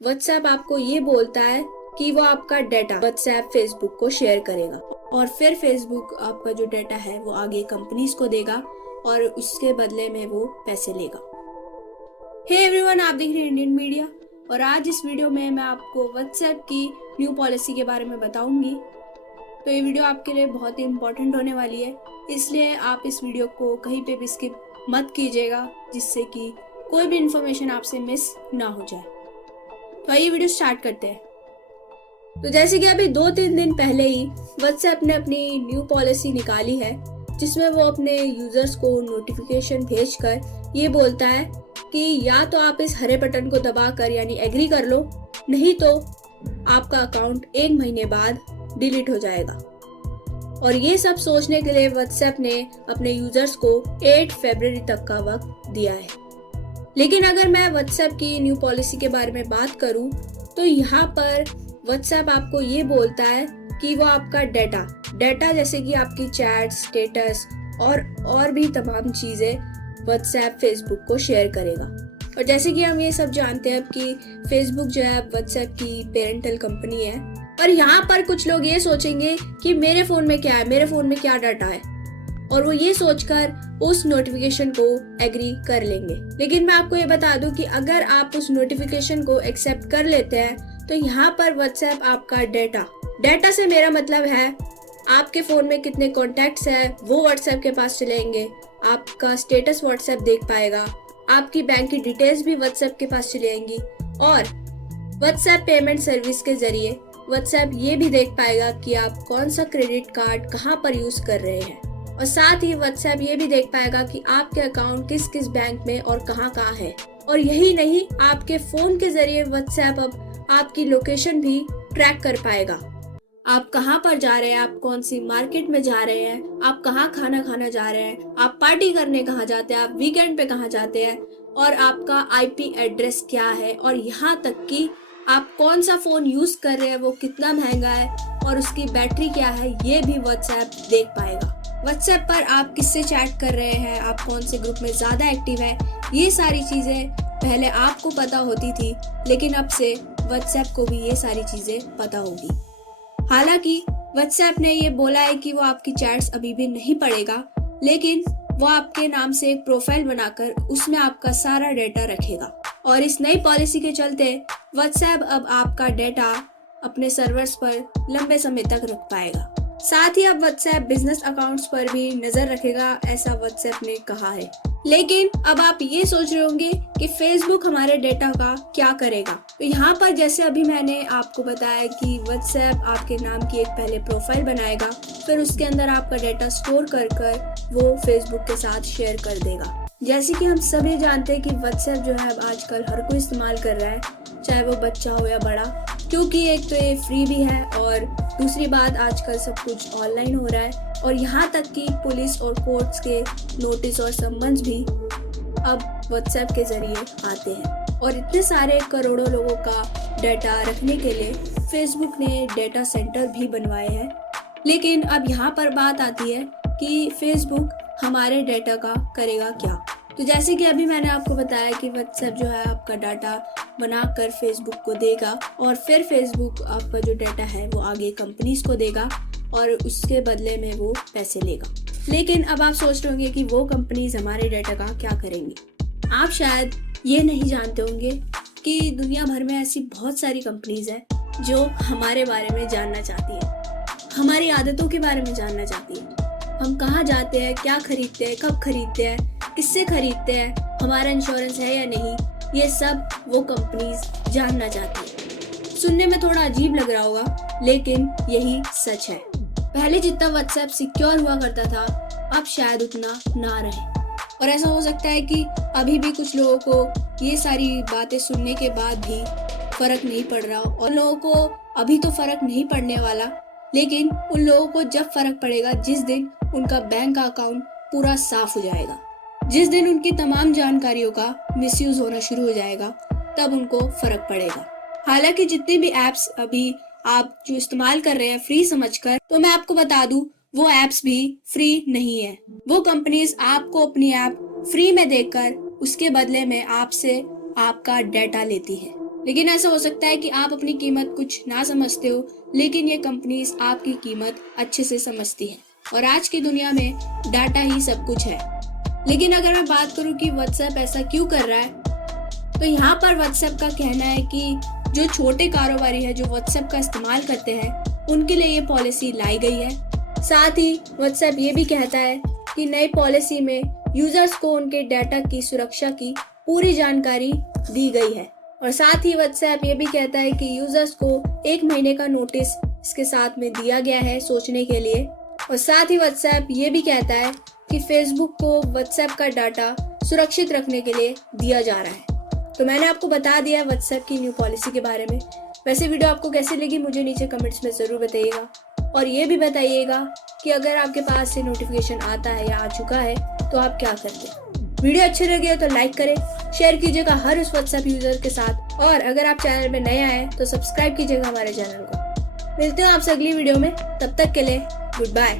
WhatsApp आपको ये बोलता है कि वो आपका डाटा व्हाट्सएप फेसबुक को शेयर करेगा और फिर फेसबुक आपका जो डाटा है वो आगे कंपनीज को देगा और उसके बदले में वो पैसे लेगा। हे एवरीवन, आप देख रहे हैं इंडियन मीडिया और आज इस वीडियो में मैं आपको व्हाट्सएप की न्यू पॉलिसी के बारे में बताऊंगी। तो ये वीडियो आपके लिए बहुत ही इम्पोर्टेंट होने वाली है, इसलिए आप इस वीडियो को कहीं पे भी स्किप मत कीजिएगा जिससे कि कोई भी इंफॉर्मेशन आपसे मिस ना हो जाए। तो आइए वीडियो स्टार्ट करते हैं। तो जैसे कि अभी 2-3 दिन पहले ही व्हाट्सएप ने अपनी न्यू पॉलिसी निकाली है जिसमें वो अपने यूजर्स को नोटिफिकेशन भेजकर ये बोलता है कि या तो आप इस हरे बटन को दबाकर यानी एग्री कर लो, नहीं तो आपका अकाउंट 1 महीने बाद डिलीट हो जाएगा। और ये सब सोचने के लिए व्हाट्सएप ने अपने यूजर्स को 8 फरवरी तक का वक्त दिया है। लेकिन अगर मैं व्हाट्सएप की न्यू पॉलिसी के बारे में बात करूं तो यहाँ पर व्हाट्सएप आपको ये बोलता है कि वो आपका डाटा जैसे कि आपकी चैट, स्टेटस और भी तमाम चीज़ें व्हाट्सएप फेसबुक को शेयर करेगा। और जैसे कि हम ये सब जानते हैं कि फेसबुक जो है व्हाट्सएप की पेरेंटल कंपनी है। और यहाँ पर कुछ लोग ये सोचेंगे कि मेरे फ़ोन में क्या है, मेरे फ़ोन में क्या डाटा है, और वो ये सोचकर उस नोटिफिकेशन को एग्री कर लेंगे। लेकिन मैं आपको ये बता दूं कि अगर आप उस नोटिफिकेशन को एक्सेप्ट कर लेते हैं तो यहाँ पर व्हाट्सएप आपका डाटा से मेरा मतलब है आपके फ़ोन में कितने कॉन्टैक्ट्स हैं वो व्हाट्सएप के पास चलेंगे, आपका स्टेटस व्हाट्सएप देख पाएगा, आपकी बैंक की डिटेल्स भी व्हाट्सएप के पास चली आएंगी और व्हाट्सएप पेमेंट सर्विस के जरिए व्हाट्सएप ये भी देख पाएगा कि आप कौन सा क्रेडिट कार्ड कहाँ पर यूज़ कर रहे हैं। और साथ ही व्हाट्सएप ये भी देख पाएगा कि आपके अकाउंट किस किस बैंक में और कहाँ कहाँ है। और यही नहीं, आपके फ़ोन के जरिए व्हाट्सएप अब आपकी लोकेशन भी ट्रैक कर पाएगा। आप कहाँ पर जा रहे हैं, आप कौन सी मार्केट में जा रहे हैं, आप कहाँ खाना खाना जा रहे हैं, आप पार्टी करने कहाँ जाते हैं, आप वीकेंड पे कहाँ जाते हैं, और आपका आईपी एड्रेस क्या है, और यहाँ तक कि आप कौन सा फ़ोन यूज़ कर रहे हैं, वो कितना महंगा है और उसकी बैटरी क्या है, ये भी व्हाट्सएप देख पाएगा। व्हाट्सएप पर आप किससे चैट कर रहे हैं, आप कौन से ग्रुप में ज़्यादा एक्टिव है, ये सारी चीज़ें पहले आपको पता होती थी, लेकिन अब से व्हाट्सएप को भी ये सारी चीज़ें पता होगी। हालांकि व्हाट्सएप ने ये बोला है कि वो आपकी चैट्स अभी भी नहीं पढ़ेगा, लेकिन वो आपके नाम से एक प्रोफाइल बनाकर उसमें आपका सारा डेटा रखेगा। और इस नई पॉलिसी के चलते व्हाट्सएप अब आपका डेटा अपने सर्वर्स पर लंबे समय तक रख पाएगा। साथ ही अब व्हाट्सएप बिजनेस अकाउंट्स पर भी नजर रखेगा, ऐसा व्हाट्सएप ने कहा है। लेकिन अब आप ये सोच रहे होंगे कि फेसबुक हमारे डेटा का क्या करेगा। तो यहाँ पर जैसे अभी मैंने आपको बताया कि व्हाट्सएप आपके नाम की एक पहले प्रोफाइल बनाएगा, फिर उसके अंदर आपका डेटा स्टोर कर वो फेसबुक के साथ शेयर कर देगा। जैसे कि हम सभी जानते हैं कि व्हाट्सएप जो है अब आजकल हर कोई इस्तेमाल कर रहा है, चाहे वो बच्चा हो या बड़ा, क्योंकि एक तो ये फ्री भी है और दूसरी बात आजकल सब कुछ ऑनलाइन हो रहा है। और यहाँ तक कि पुलिस और कोर्ट्स के नोटिस और सम्मन्स भी अब व्हाट्सएप के जरिए आते हैं। और इतने सारे करोड़ों लोगों का डाटा रखने के लिए फेसबुक ने डाटा सेंटर भी बनवाए हैं। लेकिन अब यहाँ पर बात आती है कि फेसबुक हमारे डाटा का करेगा क्या। तो जैसे कि अभी मैंने आपको बताया कि व्हाट्सएप जो है आपका डाटा बनाकर फेसबुक को देगा और फिर फेसबुक आपका जो डाटा है वो आगे कंपनीज को देगा और उसके बदले में वो पैसे लेगा। लेकिन अब आप सोच रहे होंगे कि वो कंपनीज हमारे डाटा का क्या करेंगी। आप शायद ये नहीं जानते होंगे कि दुनिया भर में ऐसी बहुत सारी कंपनीज है जो हमारे बारे में जानना चाहती है, हमारी आदतों के बारे में जानना चाहती है, हम कहाँ जाते हैं, क्या खरीदते हैं, कब खरीदते हैं, किससे खरीदते हैं, हमारा इंश्योरेंस है या नहीं, ये सब वो कंपनीज जानना चाहती है। सुनने में थोड़ा अजीब लग रहा होगा, लेकिन यही सच है। पहले जितना व्हाट्सएप सिक्योर हुआ करता था, अब शायद उतना ना रहे। और ऐसा हो सकता है कि अभी भी कुछ लोगों को ये सारी बातें सुनने के बाद भी फर्क नहीं पड़ रहा हो, और लोगों को अभी तो फर्क नहीं पड़ने वाला, लेकिन उन लोगों को जब फर्क पड़ेगा जिस दिन उनका बैंक का अकाउंट पूरा साफ हो जाएगा, जिस दिन उनकी तमाम जानकारियों का मिसयूज होना शुरू हो जाएगा, तब उनको फर्क पड़ेगा। हालांकि जितनी भी एप्स अभी आप जो इस्तेमाल कर रहे हैं फ्री समझकर, तो मैं आपको बता दूं वो एप्स भी फ्री नहीं है। वो कंपनीज आपको अपनी ऐप फ्री में देकर उसके बदले में आपसे आपका डाटा लेती है। लेकिन ऐसा हो सकता है कि आप अपनी कीमत कुछ ना समझते हो, लेकिन ये कंपनीज आपकी कीमत अच्छे से समझती है और आज की दुनिया में डाटा ही सब कुछ है। लेकिन अगर मैं बात करूं कि व्हाट्सएप ऐसा क्यों कर रहा है, तो यहाँ पर व्हाट्सएप का कहना है कि जो छोटे कारोबारी है जो व्हाट्सएप का इस्तेमाल करते हैं उनके लिए ये पॉलिसी लाई गई है। साथ ही व्हाट्सएप ये भी कहता है कि नई पॉलिसी में यूजर्स को उनके डाटा की सुरक्षा की पूरी जानकारी दी गई है और साथ ही व्हाट्सएप ये भी कहता है कि यूजर्स को 1 महीने का नोटिस इसके साथ में दिया गया है सोचने के लिए। और साथ ही व्हाट्सएप ये भी कहता है कि फेसबुक को व्हाट्सएप का डाटा सुरक्षित रखने के लिए दिया जा रहा है। तो मैंने आपको बता दिया व्हाट्सएप की न्यू पॉलिसी के बारे में। वैसे वीडियो आपको कैसी लगी मुझे नीचे कमेंट्स में ज़रूर बताइएगा और ये भी बताइएगा कि अगर आपके पास से नोटिफिकेशन आता है या आ चुका है तो आप क्या करते हैं। वीडियो अच्छे लगे तो लाइक करें, शेयर कीजिएगा हर उस व्हाट्सएप यूजर के साथ और अगर आप चैनल में नए आए तो सब्सक्राइब कीजिएगा हमारे चैनल को। मिलते हैं आपसे अगली वीडियो में, तब तक के लिए गुड बाय।